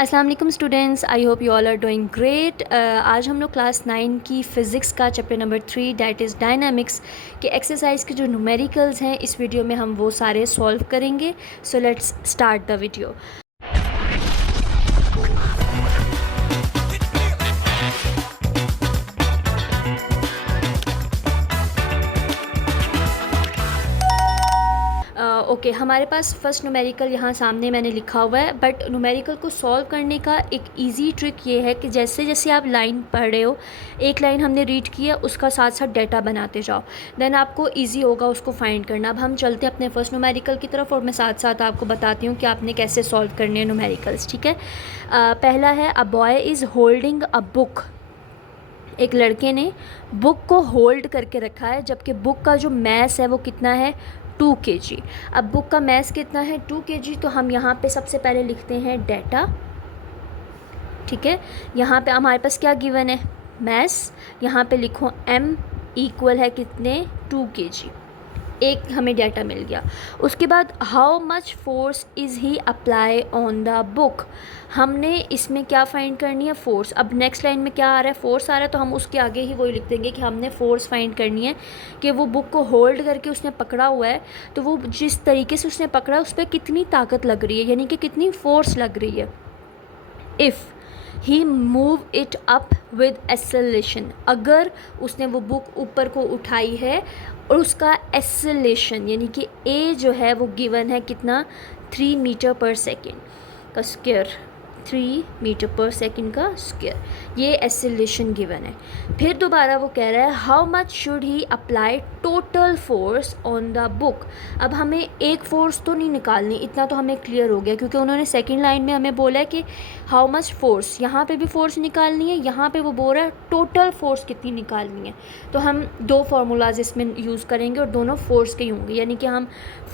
अस्सलाम वालेकुम students, I hope you all are doing great. आज हम लोग क्लास 9 की फ़िज़िक्स का chapter number 3 that is dynamics के एक्सरसाइज के जो न्यूमेरिकल्स हैं इस वीडियो में हम वो सारे सॉल्व करेंगे। So let's start the video. Okay, हमारे पास फर्स्ट न्यूमेरिकल यहाँ सामने मैंने लिखा हुआ है, बट न्यूमेरिकल को सॉल्व करने का एक इजी ट्रिक ये है कि जैसे जैसे आप लाइन पढ़ रहे हो, एक लाइन हमने रीड की है उसका साथ साथ डाटा बनाते जाओ, देन आपको इजी होगा उसको फाइंड करना। अब हम चलते हैं अपने फर्स्ट न्यूमेरिकल की तरफ और मैं साथ साथ आपको बताती हूँ कि आपने कैसे सॉल्व करने हैं न्यूमेरिकल्स। ठीक है, पहला है a boy is holding a book. एक लड़के ने बुक को होल्ड करके रखा है, जबकि बुक का जो मैस है वो कितना है, 2 kg। अब बुक का मैस कितना है, 2 kg, तो हम यहाँ पे सबसे पहले लिखते हैं डाटा। ठीक है, यहाँ पे हमारे पास क्या गिवन है, मैस। यहाँ पे लिखो m इक्वल है कितने, 2 kg। एक हमें डाटा मिल गया। उसके बाद how much force is he apply on the book. हमने इसमें क्या फाइंड करनी है, फोर्स। अब नेक्स्ट लाइन में क्या आ रहा है, फोर्स आ रहा है, तो हम उसके आगे ही वही लिख देंगे कि हमने फोर्स फाइंड करनी है कि वो बुक को होल्ड करके उसने पकड़ा हुआ है, तो वो जिस तरीके से उसने पकड़ा उस पर कितनी ताकत लग रही है, यानी कि कितनी फोर्स लग रही है। If he move it up with acceleration, अगर उसने वो बुक ऊपर को उठाई है और उसका एक्सेलेरेशन यानी कि ए जो है वो गिवन है कितना, 3 मीटर पर सेकेंड का स्क्वायर, 3 मीटर पर सेकेंड का स्क्वायर, ये एक्सेलेरेशन गिवन है। फिर दोबारा वो कह रहा है how much should he apply total force on the book. अब हमें एक फ़ोर्स तो नहीं निकालनी, इतना तो हमें क्लियर हो गया, क्योंकि उन्होंने सेकंड लाइन में हमें बोला है कि हाउ मच फोर्स, यहाँ पे भी फोर्स निकालनी है, यहाँ पे वो बोल रहा है टोटल फोर्स कितनी निकालनी है। तो हम दो फार्मूलाज इसमें यूज़ करेंगे और दोनों फोर्स के ही होंगे, यानी कि हम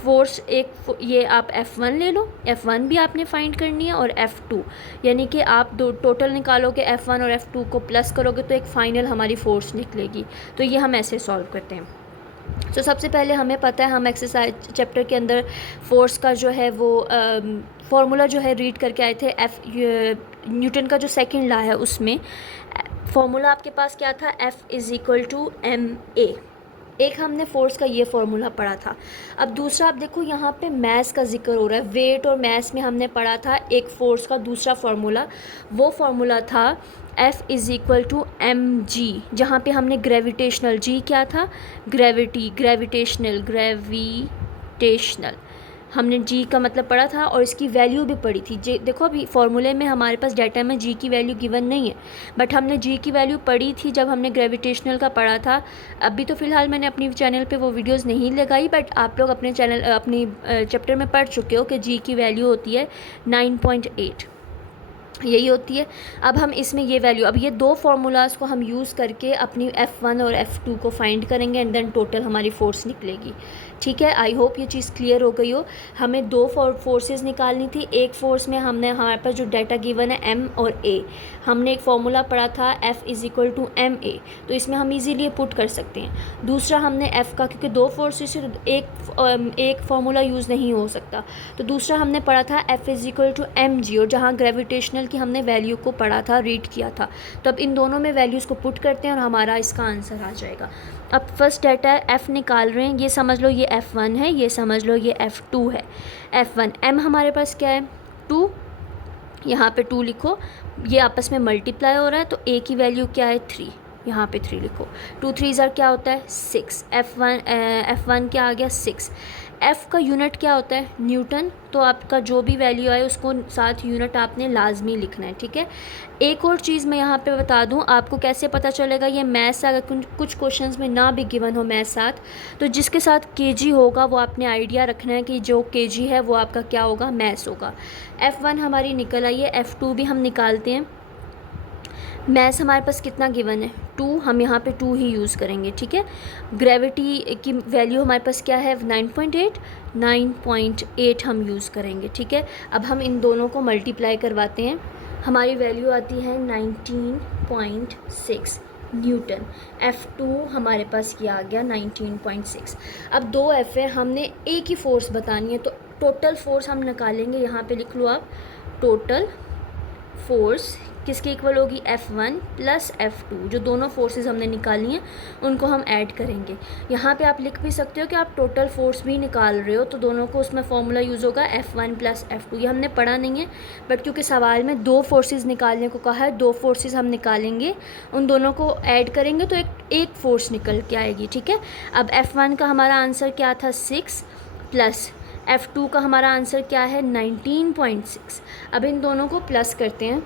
फोर्स ये आप F1 ले लो, F1 भी आपने फाइंड करनी है, और F2, यानी कि आप दो टोटल निकालोगे, F1 और F2 को प्लस करोगे तो एक फ़ाइनल हमारी फ़ोर्स निकलेगी। तो ये हम ऐसे सॉल्व करते हैं। तो सबसे पहले हमें पता है, हम एक्सरसाइज चैप्टर के अंदर फोर्स का जो है वो फार्मूला जो है रीड करके आए थे। न्यूटन का जो सेकंड लॉ है उसमें फार्मूला आपके पास क्या था, F is equal to ma। एक हमने फोर्स का ये फार्मूला पढ़ा था। अब दूसरा आप देखो, यहाँ पे मैस का जिक्र हो रहा है। वेट और मैस में हमने पढ़ा था एक फोर्स का दूसरा फार्मूला, वो फार्मूला था F is equal to mg, जहाँ पे हमने ग्रेविटेशनल, जी क्या था, ग्रेविटी, ग्रेविटेशनल हमने जी का मतलब पढ़ा था और इसकी वैल्यू भी पढ़ी थी। जी देखो, अभी फार्मूले में हमारे पास डाटा में जी की वैल्यू गिवन नहीं है, बट हमने जी की वैल्यू पढ़ी थी जब हमने ग्रेविटेशनल का पढ़ा था। अभी तो फ़िलहाल मैंने अपनी चैनल पे वो वीडियोस नहीं लगाई, बट आप लोग अपने चैनल अपनी चैप्टर में पढ़ चुके हो कि जी की वैल्यू होती है 9.8, यही होती है। अब हम इसमें ये वैल्यू, अब ये दो फार्मूलाज़ को हम यूज़ करके अपनी F1 और F2 को फाइंड करेंगे एंड देन टोटल हमारी फ़ोर्स निकलेगी। ठीक है, आई होप ये चीज़ क्लियर हो गई हो। हमें दो फोर्सेस निकालनी थी। एक फ़ोर्स में हमने, हमारे पास जो डाटा गिवन है M और A, हमने एक फार्मूला पढ़ा था F is equal to ma, तो इसमें हम इजीली पुट कर सकते हैं। दूसरा हमने F का, क्योंकि दो फोर्सेस से एक फार्मूला यूज़ नहीं हो सकता, तो दूसरा हमने पढ़ा था F is equal to mg, और जहाँ ग्रेविटेशनल की हमने वैल्यू को पढ़ा था, रीड किया था। तो अब इन दोनों में वैल्यूज़ को पुट करते हैं और हमारा इसका आंसर आ जाएगा। अब फर्स्ट डाटा है, F निकाल रहे हैं, ये समझ लो ये F1 है, ये समझ लो ये F2 है। F1 M हमारे पास क्या है, 2, यहाँ पे 2 लिखो, ये आपस में मल्टीप्लाई हो रहा है, तो A की वैल्यू क्या है, 3, यहाँ पे 3 लिखो। 2 3 क्या होता है, 6। F1 क्या आ गया, 6। F का यूनिट क्या होता है, न्यूटन, तो आपका जो भी वैल्यू आए उसको साथ यूनिट आपने लाजमी लिखना है। ठीक है, एक और चीज़ मैं यहाँ पे बता दूँ आपको, कैसे पता चलेगा ये मैथ्स, अगर कुछ क्वेश्चंस में ना भी गिवन हो मैथ्स साथ, तो जिसके साथ kg होगा वो आपने आइडिया रखना है कि जो kg है वो आपका क्या होगा, मैथ्स होगा। F1 हमारी निकल आई है, F2 भी हम निकालते हैं। मैथ्स हमारे पास कितना गिवन है, 2, हम यहाँ पे 2 ही यूज़ करेंगे। ठीक है, ग्रेविटी की वैल्यू हमारे पास क्या है, 9.8 हम यूज़ करेंगे। ठीक है, अब हम इन दोनों को मल्टीप्लाई करवाते हैं, हमारी वैल्यू आती है 19.6 न्यूटन। F2 हमारे पास ये आ गया 19.6। अब 2 F है, हमने एक ही फोर्स बतानी है, तो टोटल फोर्स हम निकालेंगे, यहाँ पे लिख लो आप टोटल फोर्स किसके इक्वल होगी, F1 प्लस F2, जो दोनों फोर्सेस हमने निकाली हैं उनको हम ऐड करेंगे। यहाँ पे आप लिख भी सकते हो कि आप टोटल फोर्स भी निकाल रहे हो, तो दोनों को उसमें फॉर्मूला यूज़ होगा F1 प्लस F2। ये हमने पढ़ा नहीं है, बट क्योंकि सवाल में दो फोर्सेस निकालने को कहा है, दो फोर्सेस हम निकालेंगे, उन दोनों को ऐड करेंगे तो एक फोर्स निकल के आएगी, ठीक है। अब F1 का हमारा आंसर क्या था, 6 प्लस F2 का हमारा आंसर क्या है, 19.6। अब इन दोनों को प्लस करते हैं,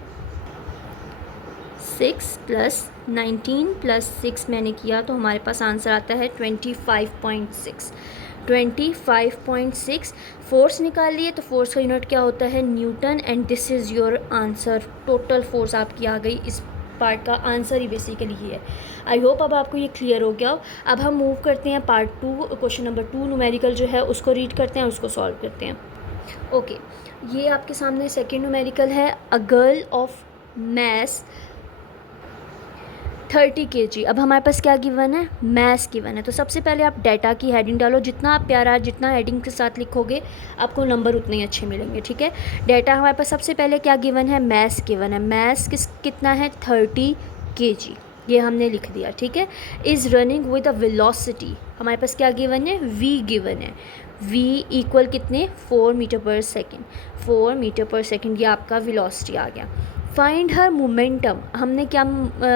6 प्लस 19 प्लस 6 मैंने किया तो हमारे पास आंसर आता है 25.6। 25.6 फोर्स निकाल लिए, तो फोर्स का यूनिट क्या होता है, Newton, and this is your answer. Total force आपकी आ गई, इस पार्ट का आंसर ही बेसिकली ये है। आई होप अब आपको ये क्लियर हो गया हो। अब हम मूव करते हैं पार्ट 2, क्वेश्चन नंबर 2 न्यूमेरिकल जो है उसको रीड करते हैं, उसको सॉल्व करते हैं। ओके, ये आपके सामने सेकेंड न्यूमेरिकल है, a girl of maths 30 kg। अब हमारे पास क्या गिवन है, मैथ्स गिवन है। तो सबसे पहले आप डाटा की हेडिंग डालो, जितना आप प्यारा जितना हेडिंग के साथ लिखोगे आपको नंबर उतने ही अच्छे मिलेंगे, ठीक है। डाटा हमारे पास सबसे पहले क्या गिवन है, मैथ्स गिवन है। मैथ्स कितना है, 30 kg, ये हमने लिख दिया, ठीक है। Is running with a velocity, हमारे पास क्या गिवन है, v गिवन है। v इक्वल कितने, 4 metre per second. 4 metre per second ये आपका वेलोसिटी आ गया। फाइंड हर मोमेंटम, हमने क्या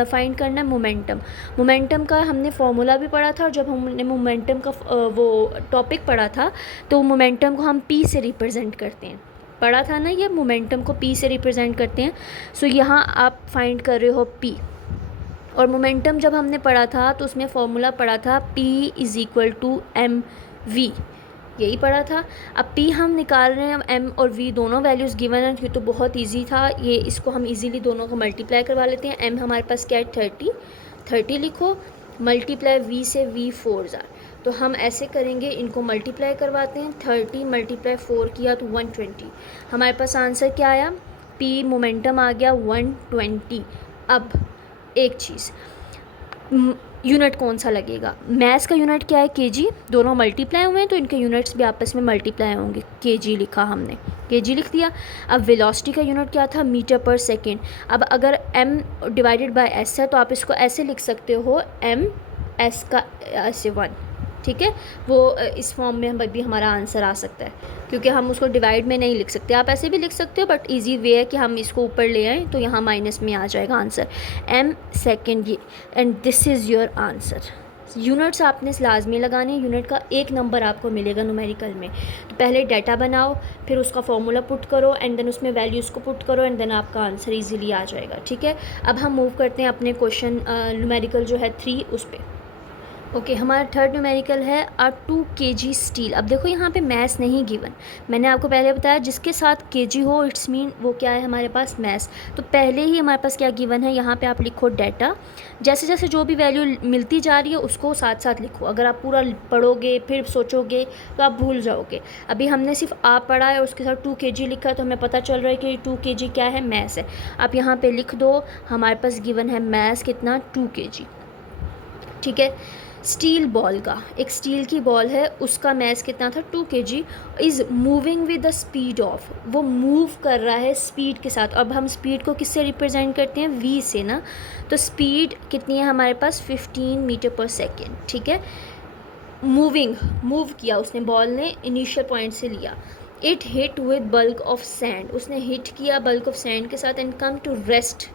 फाइंड करना है, मोमेंटम। मोमेंटम का हमने फॉर्मूला भी पढ़ा था, और जब हमने मोमेंटम का वो टॉपिक पढ़ा था तो मोमेंटम को हम p से रिप्रेजेंट करते हैं, पढ़ा था ना, ये मोमेंटम को p से रिप्रेजेंट करते हैं। सो यहाँ आप फाइंड कर रहे हो p, और मोमेंटम जब हमने पढ़ा था तो उसमें फॉर्मूला पढ़ा था p is equal to mv, यही पढ़ा था। अब p हम निकाल रहे हैं, m और v दोनों वैल्यूज़ गिवन है, ये तो बहुत इजी था, ये इसको हम इजीली दोनों को मल्टीप्लाई करवा लेते हैं। m हमारे पास क्या है, 30 लिखो, मल्टीप्लाई v से, v 4 ज़ार, तो हम ऐसे करेंगे, इनको मल्टीप्लाई करवाते हैं। 30 मल्टीप्लाई 4 किया तो 120, हमारे पास आंसर क्या आया, p मोमेंटम आ गया 120। अब एक चीज़, यूनिट कौन सा लगेगा, मैथ्स का यूनिट क्या है, केजी, दोनों मल्टीप्लाई हुए हैं तो इनके यूनिट्स भी आपस में मल्टीप्लाई होंगे। केजी लिखा हमने, केजी लिख दिया। अब वेलोसिटी का यूनिट क्या था, मीटर पर सेकेंड। अब अगर m डिवाइडेड बाय s है तो आप इसको ऐसे लिख सकते हो, m s का ऐसे 1, ठीक है। वो इस फॉर्म में भी हमारा आंसर आ सकता है, क्योंकि हम उसको डिवाइड में नहीं लिख सकते, आप ऐसे भी लिख सकते हो, बट इजी वे है कि हम इसको ऊपर ले आएँ तो यहाँ माइनस में आ जाएगा आंसर, m सेकेंड ये, and this is your answer. Units आपने लाजमी लगाने, यूनिट का एक नंबर आपको मिलेगा न्यूमेरिकल में। तो पहले डाटा बनाओ, फिर उसका फॉर्मूला पुट करो, एंड देन उसमें वैल्यूज़ को पुट करो, एंड देन आपका आंसर इजीली आ जाएगा, ठीक है। अब हम मूव करते हैं अपने क्वेश्चन न्यूमेरिकल जो है 3 उस पर। ओके, हमारा थर्ड न्यूमेरिकल है, 2 kg स्टील। अब देखो यहाँ पे मैथ्स नहीं गिवन, मैंने आपको पहले बताया जिसके साथ kg हो इट्स मीन वो क्या है हमारे पास, मैथ्स। तो पहले ही हमारे पास क्या गिवन है, यहाँ पे आप लिखो डाटा, जैसे जैसे जो भी वैल्यू मिलती जा रही है उसको साथ साथ लिखो। अगर आप पूरा पढ़ोगे फिर सोचोगे तो आप भूल जाओगे। अभी हमने सिर्फ आप पढ़ा है और उसके साथ 2 kg लिखा है, तो हमें पता चल रहा है कि 2 kg क्या है, मैथ्स है। आप यहाँ पर लिख दो, हमारे पास गिवन है मैथ्स कितना, 2 kg, ठीक है। स्टील बॉल का, एक स्टील की बॉल है, उसका मैस कितना था, 2 kg, is moving with the speed of, वो मूव कर रहा है स्पीड के साथ। अब हम स्पीड को किससे रिप्रेजेंट करते हैं, v से ना, तो स्पीड कितनी है हमारे पास, 15 मीटर पर सेकेंड, ठीक है। मूव किया उसने, बॉल ने इनिशियल पॉइंट से लिया। It hit with bulk of sand, उसने हिट किया बल्क ऑफ सैंड के साथ, एंड कम टू रेस्ट,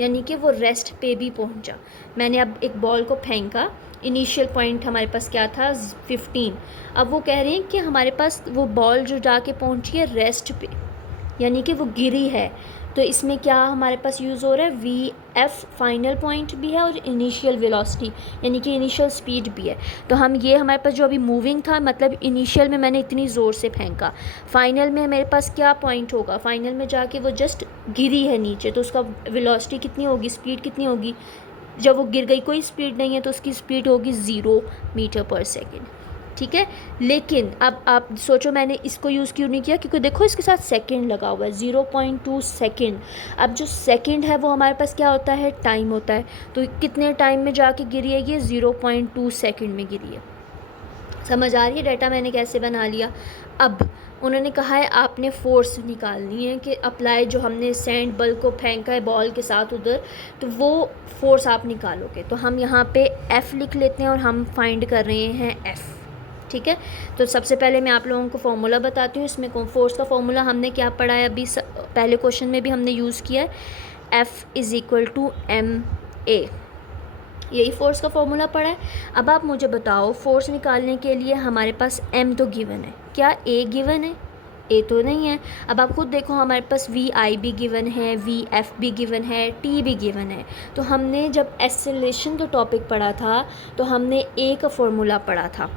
यानी कि वो रेस्ट पे भी पहुंचा। मैंने अब एक बॉल को फेंका, इनिशियल पॉइंट हमारे पास क्या था, 15। अब वो कह रहे हैं कि हमारे पास वो बॉल जो जाके पहुंची है रेस्ट पे, यानी कि वो गिरी है। तो इसमें क्या हमारे पास यूज़ हो रहा है, वी एफ फाइनल पॉइंट भी है और इनिशियल वेलोसिटी यानी कि इनिशियल स्पीड भी है। तो हम ये हमारे पास जो अभी मूविंग था, मतलब इनिशियल में मैंने इतनी ज़ोर से फेंका, फाइनल में मेरे पास क्या पॉइंट होगा, फाइनल में जाके वो जस्ट गिरी है नीचे, तो उसका वेलोसिटी कितनी होगी, स्पीड कितनी होगी, जब वो गिर गई कोई स्पीड नहीं है तो उसकी स्पीड होगी 0 मीटर पर सेकेंड, ठीक है। लेकिन अब आप सोचो मैंने इसको यूज़ क्यों नहीं किया, क्योंकि देखो इसके साथ सेकंड लगा हुआ है, 0.2 सेकंड। अब जो सेकंड है वो हमारे पास क्या होता है, टाइम होता है। तो कितने टाइम में जाके गिरी है, ये 0.2 सेकंड में गिरी है। समझ आ रही है डाटा मैंने कैसे बना लिया। अब उन्होंने कहा है आपने फ़ोर्स निकालनी है कि अप्लाई जो हमने सैंड बल को फेंका है बॉल के साथ उधर, तो वो फ़ोर्स आप निकालोगे। तो हम यहाँ पे F लिख लेते हैं और हम फाइंड कर रहे हैं F। ठीक है, तो सबसे पहले मैं आप लोगों को फॉर्मूला बताती हूँ। इसमें फ़ोर्स का फॉर्मूला हमने क्या पढ़ा है अभी पहले क्वेश्चन में भी हमने यूज़ किया है, F = ma। यही फ़ोर्स का फॉर्मूला पढ़ा है। अब आप मुझे बताओ फ़ोर्स निकालने के लिए हमारे पास m तो गिवन है, क्या a गिवन है? a तो नहीं है। अब आप खुद देखो हमारे पास vi भी गिवन है, vf भी गिवन है, t भी गिवन है। तो हमने जब एक्सेलरेशन का टॉपिक पढ़ा था तो हमने a का फॉर्मूला पढ़ा था।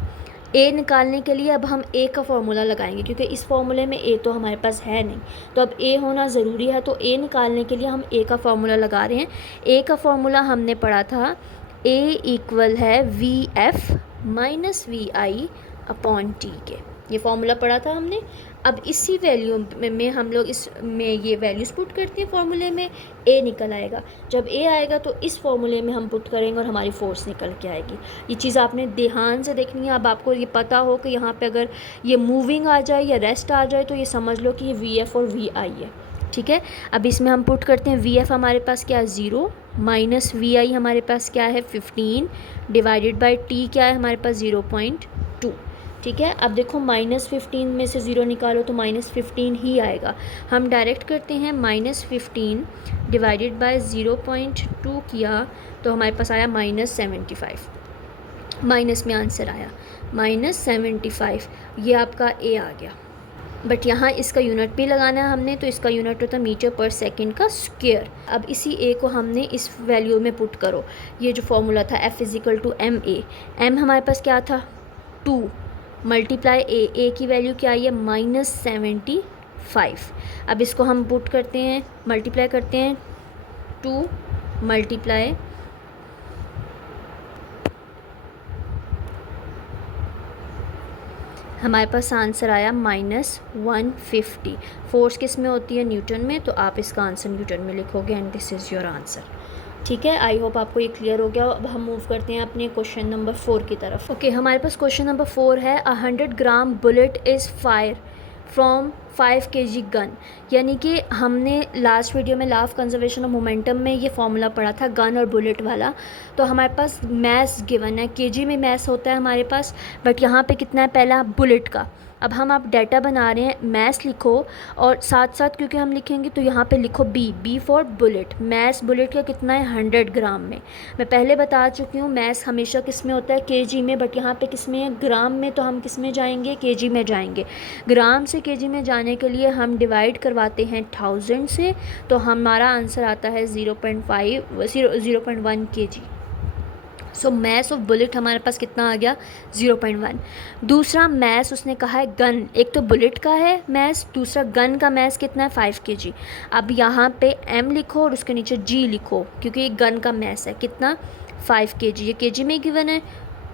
a निकालने के लिए अब हम a का फॉर्मूला लगाएंगे, क्योंकि इस फॉर्मूले में a तो हमारे पास है नहीं, तो अब a होना ज़रूरी है। तो a निकालने के लिए हम a का फॉर्मूला लगा रहे हैं। a का फॉर्मूला हमने पढ़ा था, a इक्वल है vf माइनस vi/t के, ये फॉर्मूला पढ़ा था हमने। अब इसी वैल्यू में हम लोग इसमें ये वैल्यूज़ पुट करते हैं फॉर्मूले में, a निकल आएगा। जब a आएगा तो इस फॉर्मूले में हम पुट करेंगे और हमारी फ़ोर्स निकल के आएगी। ये चीज़ आपने ध्यान से देखनी है। अब आपको ये पता हो कि यहाँ पे अगर ये मूविंग आ जाए या रेस्ट आ जाए तो ये समझ लो कि ये vf और vi है। ठीक है, अब इसमें हम पुट करते हैं vf हमारे पास क्या है 0, माइनस vi हमारे पास क्या है 15, डिवाइडेड बाय t क्या है हमारे पास 0.2। ठीक है, अब देखो -15 में से 0 निकालो तो -15 ही आएगा। हम डायरेक्ट करते हैं -15 डिवाइडेड बाय 0.2 किया तो हमारे पास आया -75, माइनस में आंसर आया -75। ये आपका a आ गया। बट यहाँ इसका यूनिट भी लगाना है हमने, तो इसका यूनिट होता है मीटर पर सेकंड का स्क्वायर। अब इसी a को हमने इस वैल्यू में पुट करो। ये जो फॉर्मूला था F = ma, m हमारे पास क्या था 2 मल्टीप्लाई a की वैल्यू क्या आई है -75। अब इसको हम पुट करते हैं, मल्टीप्लाई करते हैं 2 मल्टीप्लाई हमारे पास आंसर आया -150। फोर्स किस में होती है न्यूटन में, तो आप इसका आंसर न्यूटन में लिखोगे and this is your answer. ठीक है, आई होप आपको ये क्लियर हो गया। अब हम मूव करते हैं अपने क्वेश्चन नंबर 4 की तरफ। ओके, हमारे पास क्वेश्चन नंबर 4 है 100 gram bullet is fire from 5 kg gun. यानी कि हमने लास्ट वीडियो में law of conservation of momentum में ये फॉर्मूला पढ़ा था गन और बुलेट वाला। तो हमारे पास मैस गिवन है, केजी में मैस होता है हमारे पास, बट यहाँ पे कितना है पहला बुलेट का। अब हम आप डाटा बना रहे हैं, मैस लिखो और साथ साथ क्योंकि हम लिखेंगे तो यहाँ पे लिखो B for bullet. Mass bullet का कितना है 100 ग्राम में। मैं पहले बता चुकी हूँ मैस हमेशा किस में होता है केजी में, बट यहाँ पे किस में है ग्राम में, तो हम किस में जाएंगे केजी में जाएंगे। ग्राम से केजी में जाने के लिए हम डिवाइड करवाते हैं 1000 से, तो हमारा आंसर आता है 0.1 kg। So mass of bullet हमारे पास कितना आ गया 0.1। दूसरा मैस उसने कहा है गन, एक तो बुलेट का है मैस, दूसरा गन का मैस कितना है 5 kg। अब यहाँ पे m लिखो और उसके नीचे g लिखो, क्योंकि ये गन का मैस है कितना 5 kg, ये kg में गिवन है।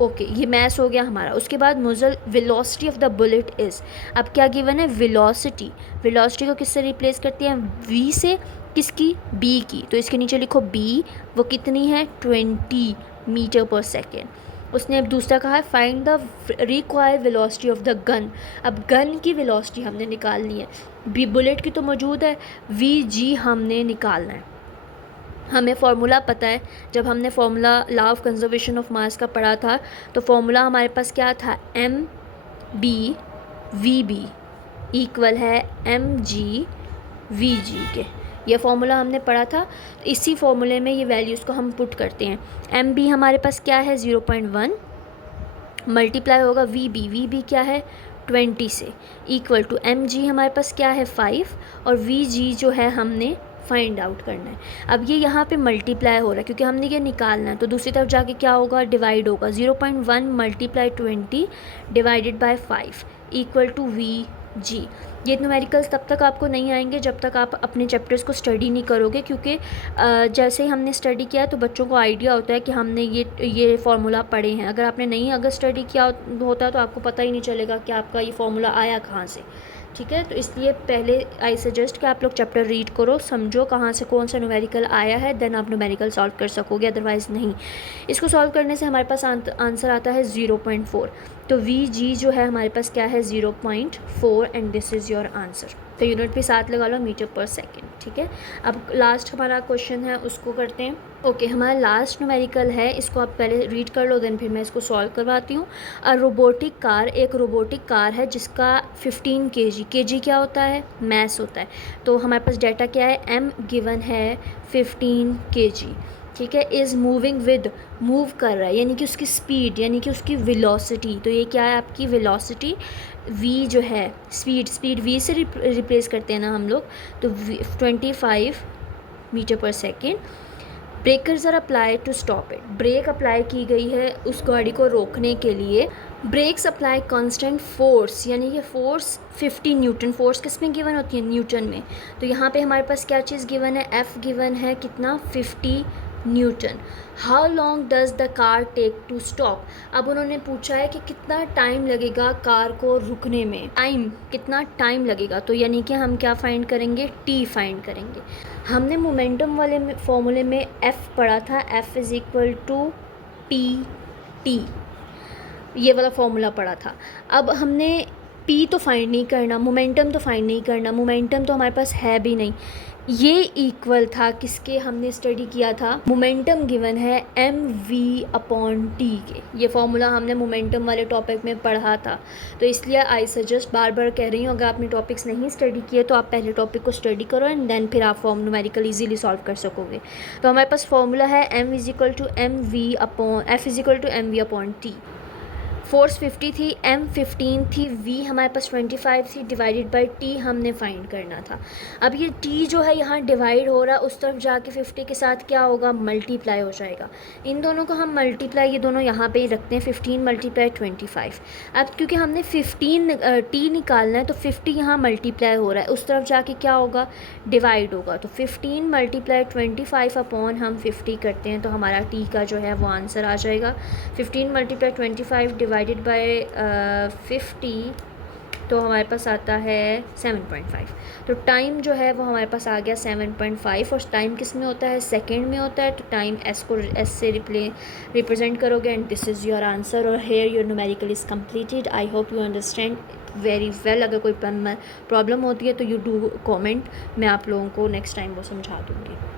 ओके, ये मैस हो गया हमारा। उसके बाद muzzle velocity of the bullet is, अब क्या गिवन है वेलोसिटी। वेलोसिटी को किससे रिप्लेस करती है v से, किसकी b की, तो इसके नीचे लिखो b, वो कितनी है 20 मीटर पर सेकेंड। उसने अब दूसरा कहा है find the required velocity of the gun. अब गन की वेलोसिटी हमने निकालनी है, बी बुलेट की तो मौजूद है, vg हमने निकालना है। हमें फार्मूला पता है, जब हमने formula law of conservation of mass का पढ़ा था तो फार्मूला हमारे पास क्या था mb/vb इक्वल है mg/vg के। यह फार्मूला हमने पढ़ा था। तो इसी फार्मूले में ये वैल्यूज़ को हम पुट करते हैं। एम बी हमारे पास क्या है 0.1 मल्टीप्लाई होगा वी बी क्या है 20 से, इक्वल टू एम जी हमारे पास क्या है 5 और वी जी जो है हमने फाइंड आउट करना है। अब ये यहाँ पे मल्टीप्लाई हो रहा है क्योंकि हमने ये निकालना है, तो दूसरी तरफ जाके क्या होगा डिवाइड होगा 0.1 multiply 20 divided by 5 equal to V G. ये न्यूमेरिकल्स तब तक आपको नहीं आएंगे जब तक आप अपने चैप्टर्स को स्टडी नहीं करोगे, क्योंकि जैसे ही हमने स्टडी किया तो बच्चों को आइडिया होता है कि हमने ये फार्मूला पढ़े हैं। अगर आपने नहीं अगर स्टडी किया होता तो आपको पता ही नहीं चलेगा कि आपका ये फार्मूला आया कहाँ से। ठीक है, तो इसलिए पहले आई सजेस्ट कि आप लोग चैप्टर रीड करो, समझो कहाँ से कौन सा न्यूमेरिकल आया है, देन आप न्यूमेरिकल सॉल्व कर सकोगे, अदरवाइज़ नहीं। इसको सॉल्व करने से हमारे पास आंसर आता है 0.4। तो VG जो है हमारे पास क्या है 0.4 and this is your answer. तो यूनिट पे साथ लगा लो मीटर पर सेकेंड, ठीक है। अब लास्ट हमारा क्वेश्चन है उसको करते हैं। ओके हमारा लास्ट न्यूमेरिकल है, इसको आप पहले रीड कर लो देन फिर मैं इसको सॉल्व करवाती हूँ। रोबोटिक कार, एक रोबोटिक कार है जिसका 15 kg क्या होता है, मैस होता है। तो हमारे पास डाटा क्या है, M गिवन है 15 kg, ठीक है। इज़ मूविंग विद, मूव कर रहा है यानी कि उसकी स्पीड यानी कि उसकी वेलोसिटी। तो ये क्या है आपकी वेलोसिटी, v जो है स्पीड v से रिप्लेस करते हैं ना हम लोग, तो 25 metre per second. Breakers are apply to stop it, brake apply की गई है उस गाड़ी को रोकने के लिए। ब्रेक्स अप्लाई कांस्टेंट फोर्स यानी कि फोर्स 50 न्यूटन, फोर्स किस में गिवन होती है, न्यूटन में। तो यहाँ पे हमारे पास क्या चीज़ गिवन है, F गिवन है कितना 50 newton. How long does the car take to stop, अब उन्होंने पूछा है कि कितना टाइम लगेगा कार को रुकने में, टाइम कितना टाइम लगेगा। तो यानी कि हम क्या फाइंड करेंगे, T फाइंड करेंगे। हमने मोमेंटम वाले में फॉर्मूले में F पढ़ा था, F is equal to T, ये वाला फॉर्मूला पढ़ा था। अब हमने P तो फाइंड नहीं करना, मोमेंटम तो फाइंड नहीं करना, मोमेंटम तो हमारे पास है भी नहीं। ये इक्वल था किसके, हमने स्टडी किया था, मोमेंटम गिवन है mv/t के। ये फॉर्मूला हमने मोमेंटम वाले टॉपिक में पढ़ा था। तो इसलिए आई सजेस्ट, बार बार कह रही हूँ, अगर आपने टॉपिक्स नहीं स्टडी किए तो आप पहले टॉपिक को स्टडी करो एंड देन फिर आप फॉर्म न्यूमेरिकल इजीली सॉल्व कर सकोगे। तो हमारे पास फॉर्मूला है F=mv/t। फोर्स 50 थी, M 15 थी, V हमारे पास 25 थी, डिवाइडेड बाई T हमने फाइंड करना था। अब ये T जो है यहाँ डिवाइड हो रहा है, उस तरफ जाके 50 के साथ क्या होगा, मल्टीप्लाई हो जाएगा। इन दोनों को हम मल्टीप्लाई, ये दोनों यहाँ पे ही रखते हैं, 15 × 25। अब क्योंकि हमने 15 T निकालना है तो 50 यहाँ मल्टीप्लाई हो रहा है, उस तरफ जाके क्या होगा, डिवाइड होगा। तो 15 × 25 अपॉन हम 50 करते हैं तो हमारा T का जो है वो आंसर आ जाएगा। 15 × 25 डिवाइडेड बाय 50 तो हमारे पास आता है 7.5। तो टाइम जो है वो हमारे पास आ गया 7.5, और टाइम किस में होता है, सेकंड में होता है। तो टाइम S को S से रिप्रेजेंट करोगे and this is your answer, और here your numerical is completed. I hope you understand very well. अगर कोई प्रॉब्लम होती है तो यू डू कॉमेंट, मैं आप लोगों को नेक्स्ट टाइम वो समझा दूँगी।